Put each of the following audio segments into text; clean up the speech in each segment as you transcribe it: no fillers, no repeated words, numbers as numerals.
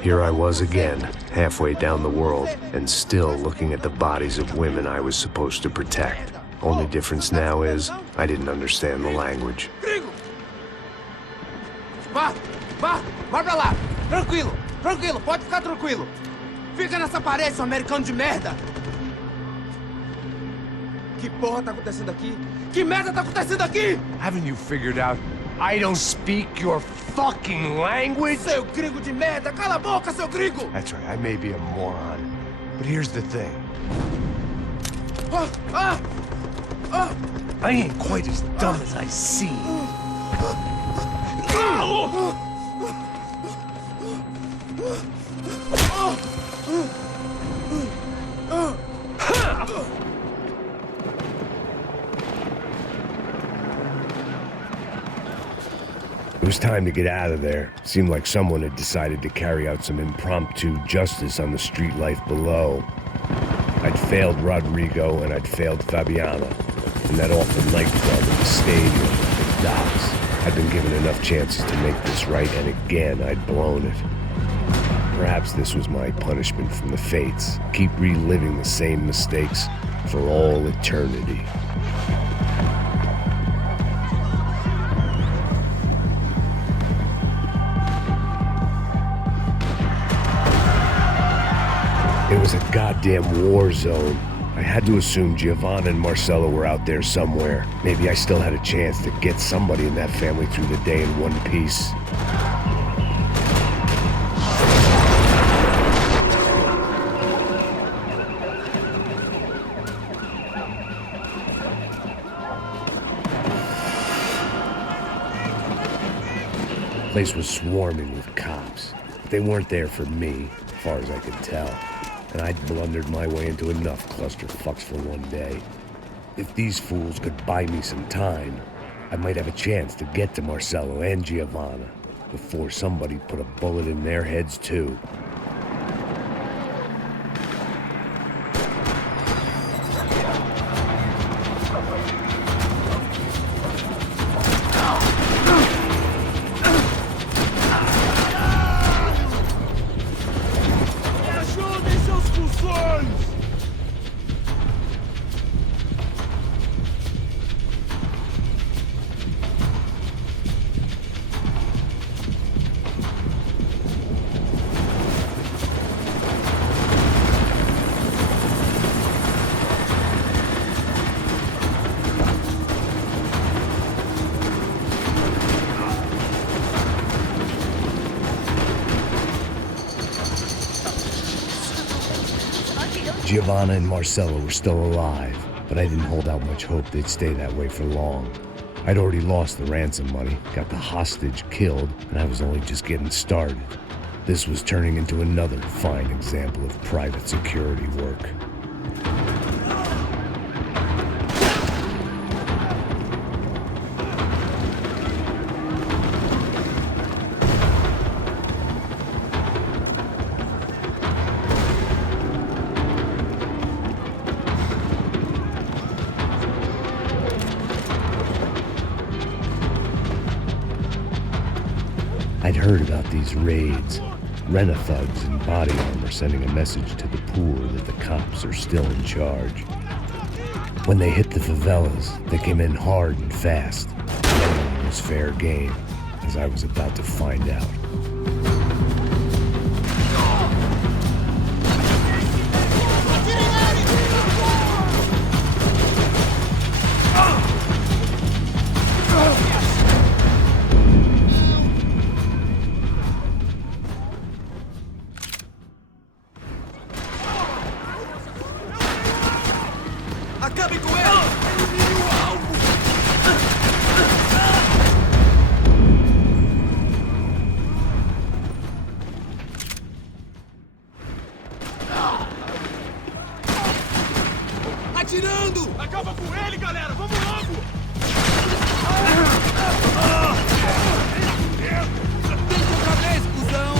Here I was again, halfway down the world, and still looking at the bodies of women I was supposed to protect. Only difference now is, I didn't understand the language. Gringo! Vai pra lá! Tranquilo, pode ficar tranquilo! Fica nessa parede, seu americano de merda! Que porra tá acontecendo aqui? Que merda tá acontecendo aqui? Haven't you figured out I don't speak your fucking language? Seu gringo de merda! Cala a boca, seu gringo! That's right, I may be a moron, but here's the thing. I ain't quite as dumb as I seem. It was time to get out of there. Seemed like someone had decided to carry out some impromptu justice on the street life below. I'd failed Rodrigo and I'd failed Fabiana. In that awful nightclub at the stadium, the docks. I'd been given enough chances to make this right, and again I'd blown it. Perhaps this was my punishment from the fates. Keep reliving the same mistakes for all eternity. It was a goddamn war zone. I had to assume Giovanna and Marcelo were out there somewhere. Maybe I still had a chance to get somebody in that family through the day in one piece. The place was swarming with cops. But they weren't there for me, as far as I could tell. And I'd blundered my way into enough clusterfucks for one day. If these fools could buy me some time, I might have a chance to get to Marcelo and Giovanna before somebody put a bullet in their heads too. Giovanna and Marcelo were still alive, but I didn't hold out much hope they'd stay that way for long. I'd already lost the ransom money, got the hostage killed, and I was only just getting started. This was turning into another fine example of private security work. I'd heard about these raids. Rent-a-thugs in body armor sending a message to the poor that the cops are still in charge. When they hit the favelas, they came in hard and fast. It was fair game, as I was about to find out. Acabe com ele! Elimine o alvo! Atirando! Acaba com ele, galera! Vamos logo! Tente outra vez, cuzão!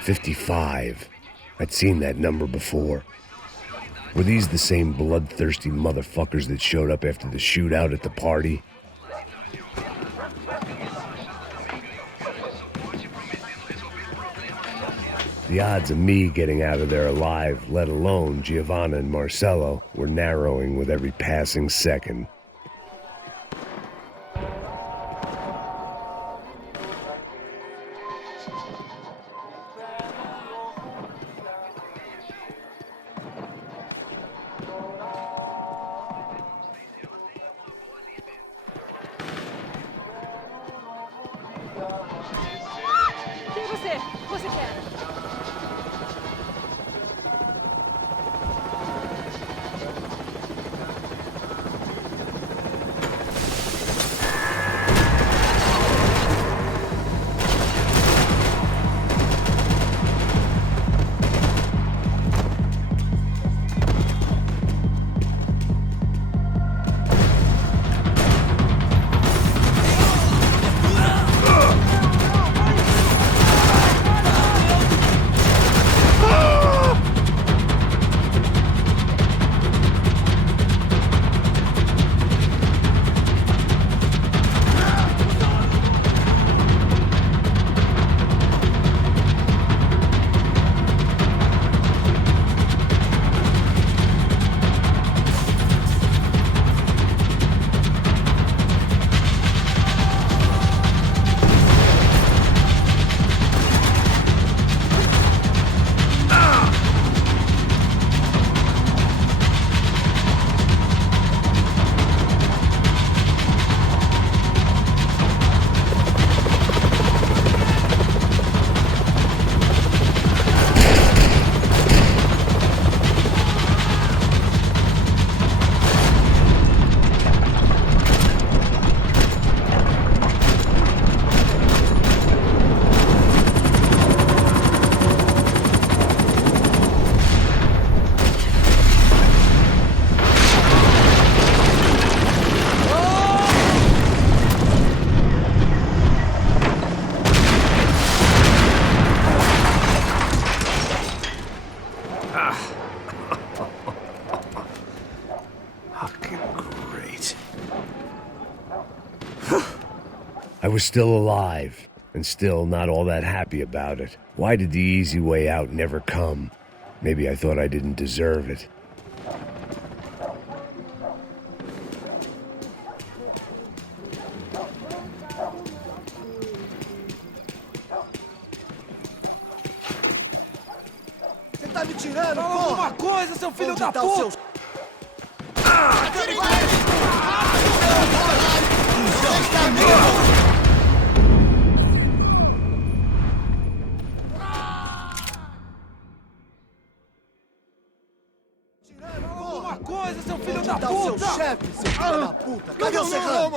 55. I'd seen that number before. Were these the same bloodthirsty motherfuckers that showed up after the shootout at the party? The odds of me getting out of there alive, let alone Giovanna and Marcello, were narrowing with every passing second. Você quer? I was still alive, and still not all that happy about it. Why did the easy way out never come? Maybe I thought I didn't deserve it. Você tá me tirando, porra! Fala alguma coisa, seu filho da puta! Seus... Alguma coisa, seu filho da puta! Seu chefe, seu filho da puta! Cadê o Serrano?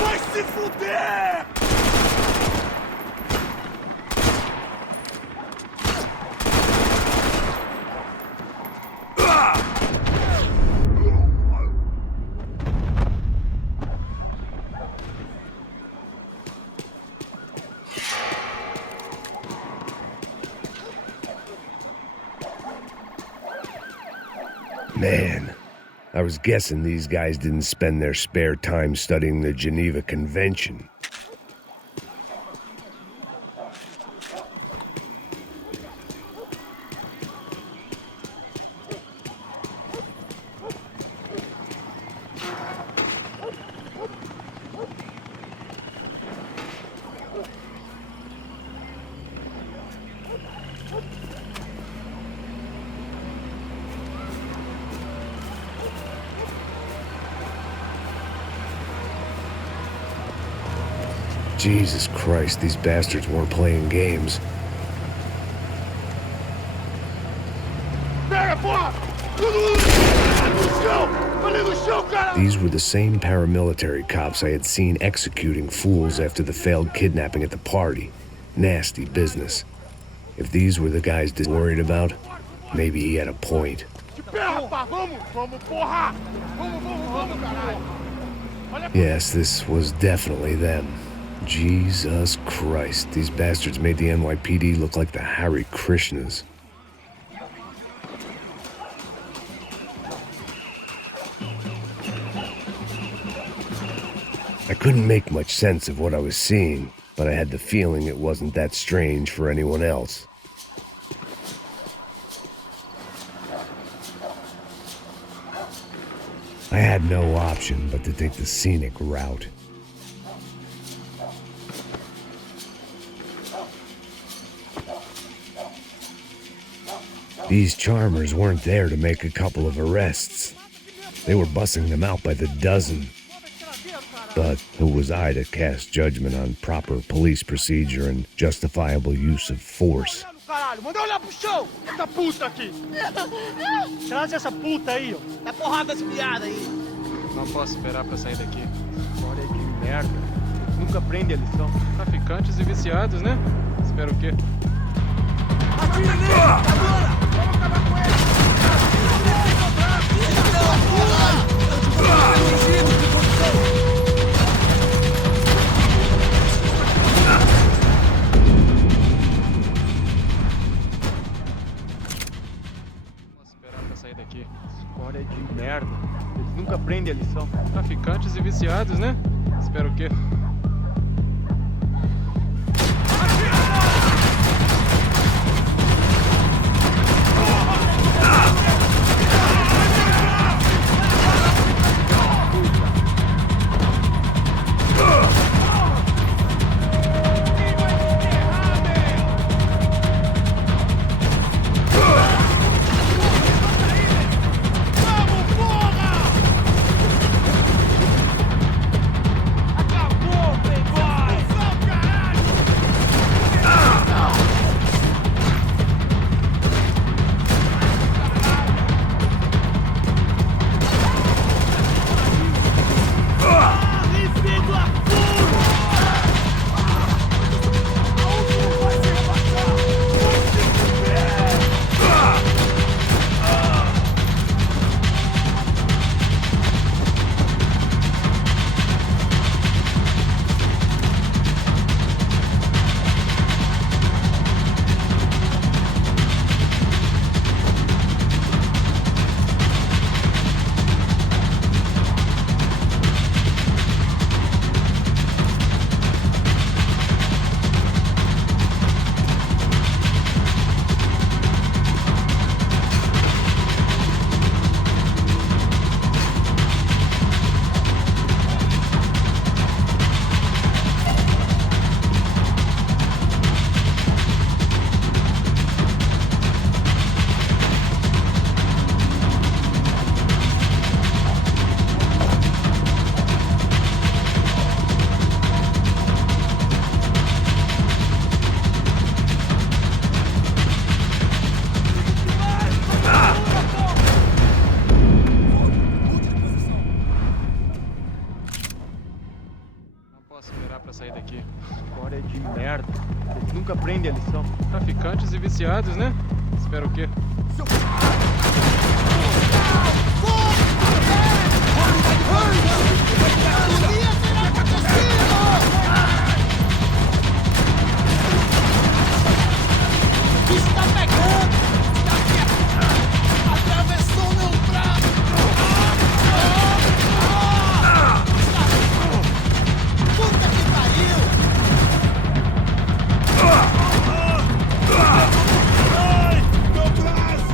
Vai se fuder! Man, I was guessing these guys didn't spend their spare time studying the Geneva Convention. Jesus Christ, these bastards weren't playing games. These were the same paramilitary cops I had seen executing fools after the failed kidnapping at the party. Nasty business. If these were the guys worried about, maybe he had a point. Yes, this was definitely them. Jesus Christ, these bastards made the NYPD look like the Hare Krishnas. I couldn't make much sense of what I was seeing, but I had the feeling it wasn't that strange for anyone else. I had no option but to take the scenic route. These charmers weren't there to make a couple of arrests. They were bussing them out by the dozen. But who was I to cast judgment on proper police procedure and justifiable use of force? Manda olhar pro chão! Essa puta aqui! Traz essa puta aí, ó! Dá porrada essa piada aí! Não posso esperar pra sair daqui. Olha que merda! Nunca aprende a lição. Traficantes e viciados, né? Espero o quê? Atira nele! Agora! Vamos acabar com ele! Sair daqui. História de merda. Eles nunca aprendem a lição. Traficantes e viciados, né? Espero o quê? Sair daqui. História de merda. Eles nunca aprendem a lição. Traficantes e viciados, né? Espero o quê? Está pegando! Está aqui! Atravessou meu braço! Puta que pariu! Ai, meu braço!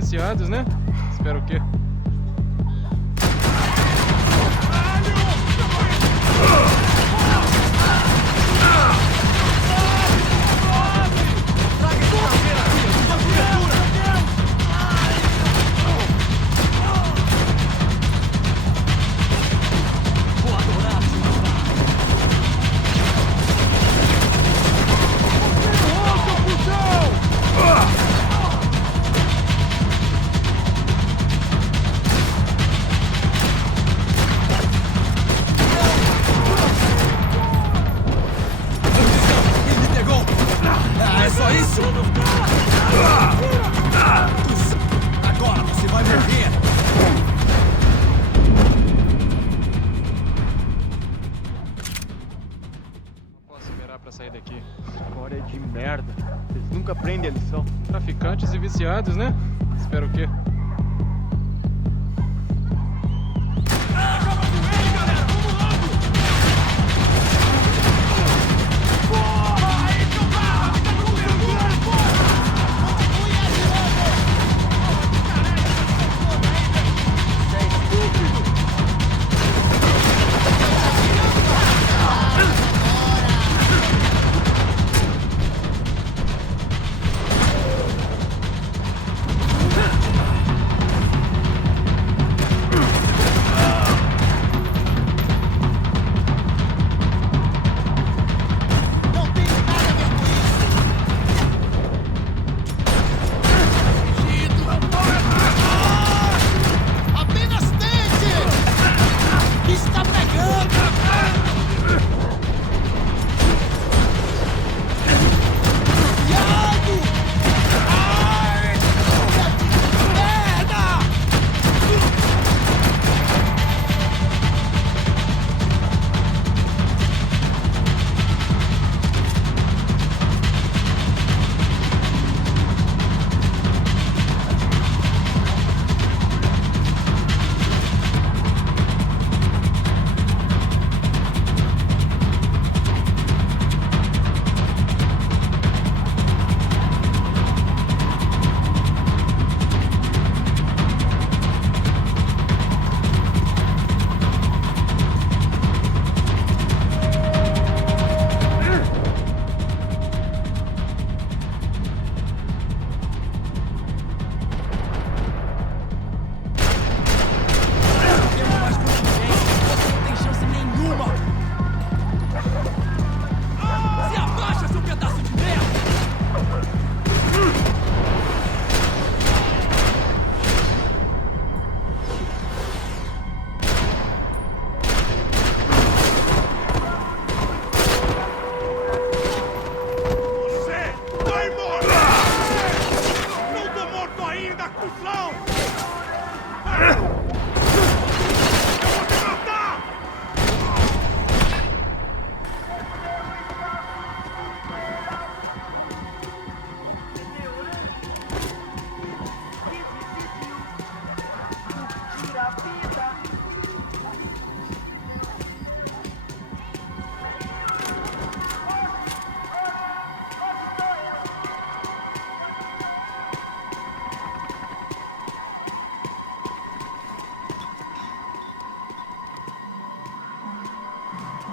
viciados, né? Espera o quê? Agora você vai morrer! Não posso esperar pra sair daqui. Agora é de merda. Vocês nunca aprendem a lição. Traficantes e viciados, né? Espera o quê?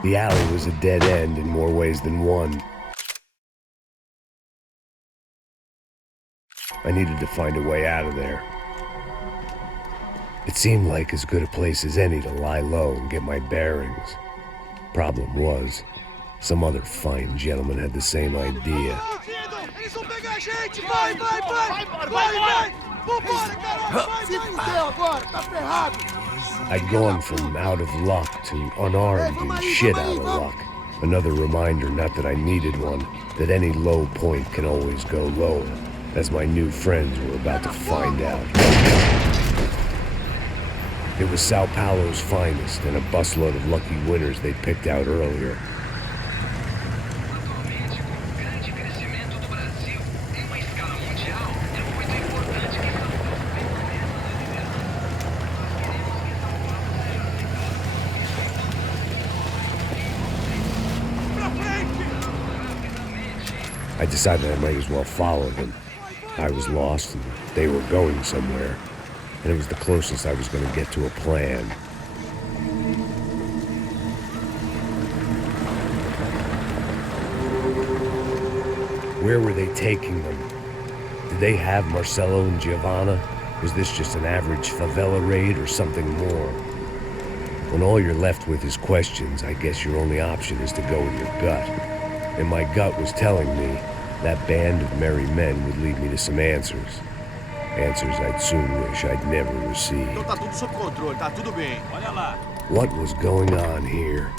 The alley was a dead end in more ways than one. I needed to find a way out of there. It seemed like as good a place as any to lie low and get my bearings. Problem was, some other fine gentleman had the same idea. Eles vão pegar a gente! Vai! Vambora, caralho! Se fudeu agora, tá ferrado! I'd gone from out of luck to unarmed and shit out of luck. Another reminder, not that I needed one, that any low point can always go lower, as my new friends were about to find out. It was Sao Paulo's finest and a busload of lucky winners they'd picked out earlier. I decided I might as well follow them. I was lost and they were going somewhere, and it was the closest I was going to get to a plan. Where were they taking them? Did they have Marcelo and Giovanna? Was this just an average favela raid or something more? When all you're left with is questions, I guess your only option is to go with your gut. And my gut was telling me that band of merry men would lead me to some answers. Answers I'd soon wish I'd never received. Então tá tudo sob controle, tá tudo bem. Olha lá. What was going on here?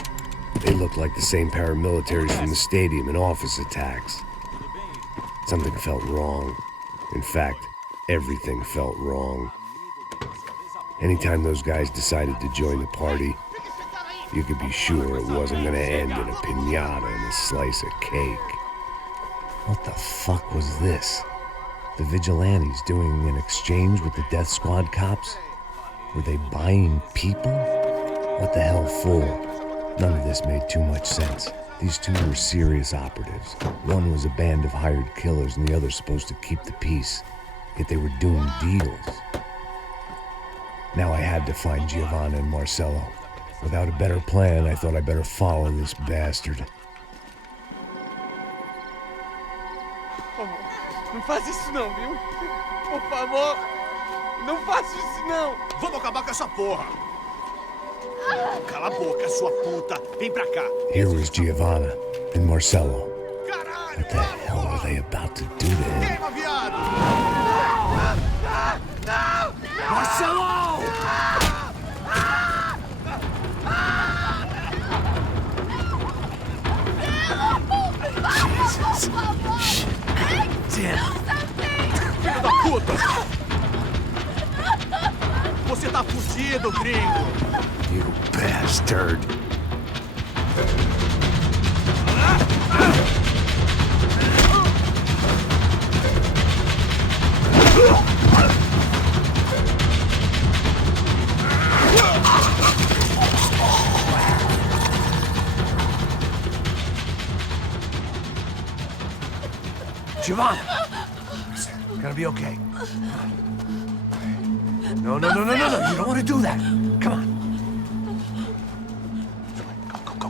They looked like the same paramilitaries from the stadium in office attacks. Something felt wrong. In fact, everything felt wrong. Anytime those guys decided to join the party, you could be sure it wasn't gonna end in a piñata and a slice of cake. What the fuck was this? The vigilantes doing an exchange with the death squad cops? Were they buying people? What the hell for? None of this made too much sense. These two were serious operatives. One was a band of hired killers and the other supposed to keep the peace. Yet they were doing deals. Now I had to find Giovanna and Marcelo. Without a better plan, I thought I'd better follow this bastard. Não faz isso não, viu? Por favor, não faça isso não. Vamos acabar com essa porra. Cala a boca, sua puta. Vem pra cá. Here was Giovanna and Marcelo. What the hell were they about to do to him? Queima, viado! Marcelo! Jesus. Damn. Filho da puta! Você tá fugido, gringo! You bastard. Giovanna! It's gonna be okay. No. You don't want to do that. Come on. Go.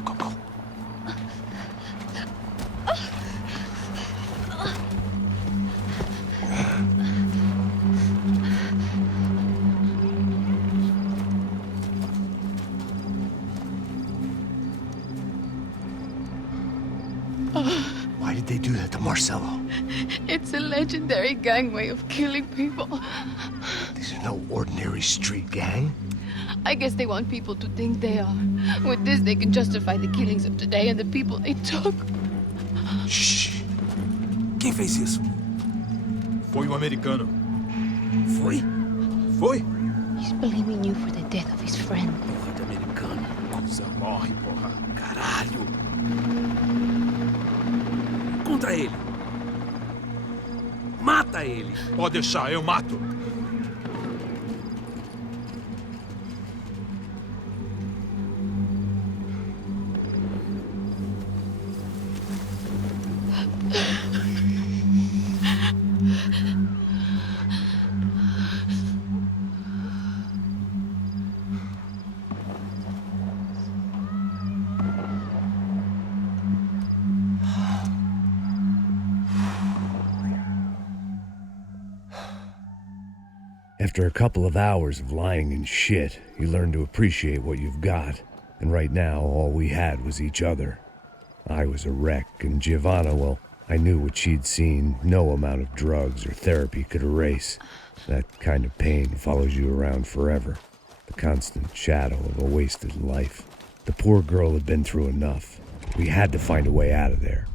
Why did they do that to Marcelo? It's a legendary gang way of killing people. These are no ordinary street gang. I guess they want people to think they are. With this, they can justify the killings of today and the people they took. Shh. Quem fez isso? Foi americano. Foi? Foi? He's blaming you for the death of his friend. Porra de americano. Cusão, morre, porra. Caralho. Contra ele. Mata ele. Pode deixar, eu mato. After a couple of hours of lying in shit, you learn to appreciate what you've got. And right now, all we had was each other. I was a wreck, and Giovanna, well, I knew what she'd seen no amount of drugs or therapy could erase. That kind of pain follows you around forever. The constant shadow of a wasted life. The poor girl had been through enough. We had to find a way out of there.